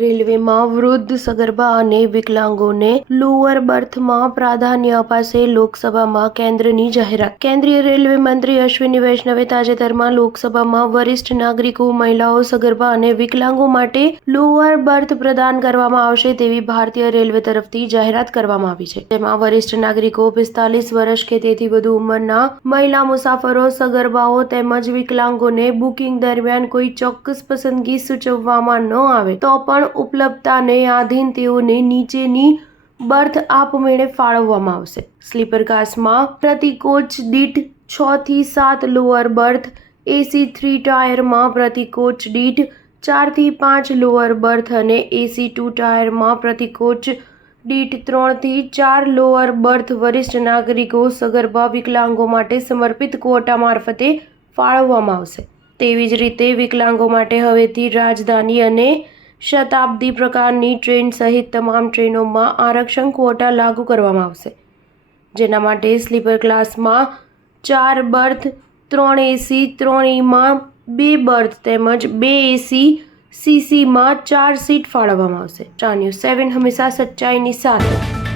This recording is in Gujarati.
રેલવેમાં વૃદ્ધ, સગર્ભા અને વિકલાંગોને લોઅર બર્થમાં પ્રાધાન્ય અપાશે. લોકસભામાં કેન્દ્રની જાહેરાત. કેન્દ્રીય રેલવે મંત્રી અશ્વિની વૈષ્ણવે તાજેતરમાં લોકસભામાં વરિષ્ઠ નાગરિકો, મહિલાઓ, સગર્ભા અને વિકલાંગો માટે લોઅર બર્થ પ્રદાન કરવામાં આવશે તેવી ભારતીય રેલવે તરફથી જાહેરાત કરવામાં આવી છે. તેમાં વરિષ્ઠ નાગરિકો, 45 વર્ષ કે તેથી વધુ ઉંમરના મહિલા મુસાફરો, સગર્ભાઓ તેમજ વિકલાંગોને બુકિંગ દરમિયાન કોઈ ચોક્કસ પસંદગી સૂચવવામાં ન આવે તો પણ ઉપલબ્ધતાને આધીન તેઓને નીચેની બર્થ આપમેળે ફાળવવામાં આવશે. સ્લીપર ક્લાસમાં પ્રતિ કોચ દીઠ 6 થી 7 લોઅર બર્થ, એસી 3 ટાયરમાં પ્રતિ કોચ દીઠ 4 થી 5 લોઅર બર્થ અને એસી 2 ટાયરમાં પ્રતિ કોચ દીઠ 3 થી 4 લોઅર બર્થ વરિષ્ઠ નાગરિકો, સગર્ભા, વિકલાંગો માટે સમર્પિત ક્વોટા મારફતે ફાળવવામાં આવશે. તેવી જ રીતે વિકલાંગો માટે હવેથી રાજધાની અને શતાબ્દી પ્રકારની ટ્રેન સહિત તમામ ટ્રેનોમાં આરક્ષણ ક્વોટા લાગુ કરવામાં આવશે, જેના માટે સ્લીપર ક્લાસમાં 4 બર્થ, 3 એસી, 3 ઈમાં 2 બર્થ તેમજ 2 એસી સીસીમાં 4 સીટ ફાળવવામાં આવશે. સ્ટાર ન્યૂઝ 7 હંમેશા સચ્ચાઈની સાથે.